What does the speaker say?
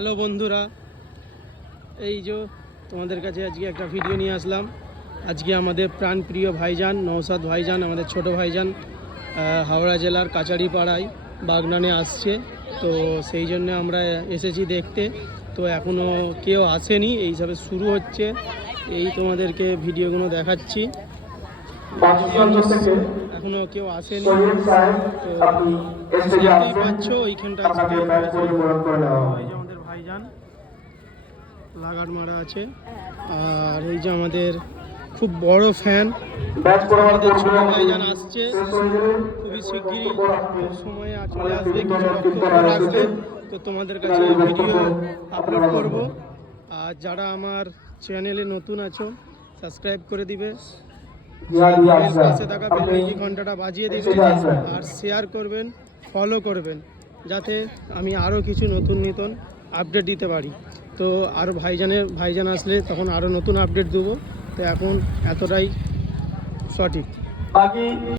Hello বন্ধুরা, এই যে তোমাদের কাছে আজকে একটা ভিডিও নিয়ে আসলাম। আজকে আমাদের প্রাণপ্রিয় ভাইজান নওশাদ ভাইজান, আমাদের ছোট ভাইজান হাওড়া জেলার কাচারিপাড়ায় বাগনানে আসছে। তো সেই জন্য আমরা এসেছি দেখতে। তো এখনও কেউ আসেনি, এই হিসাবে শুরু হচ্ছে। এই তোমাদেরকে ভিডিওগুলো দেখাচ্ছি। এখনও কেউ আসেনি, তো দেখতেই পাচ্ছ ওইখানটা আমাদের ভাইজান লাগার মারা আছে। আর এই যে আমাদের খুব বড় ফ্যান আমাদের ছোট ভাইজান আসছে, খুবই শিগগিরই খুব সময়ে চলে আসবে, কিছুক্ষণ পর আসলে তো তোমাদের কাছে ভিডিও আপলোড করব। আর যারা আমার চ্যানেলে নতুন আছো সাবস্ক্রাইব করে দিবে, পাশে থাকা বেল ঘন্টাটা বাজিয়ে দিবে আর শেয়ার করবেন, ফলো করবেন, যাতে আমি আরও কিছু নতুন আপডেট দিতে পারি। তো আরও ভাইজান আসলে তখন আরও নতুন আপডেট দেবো। তো এখন এতটাই সঠিক।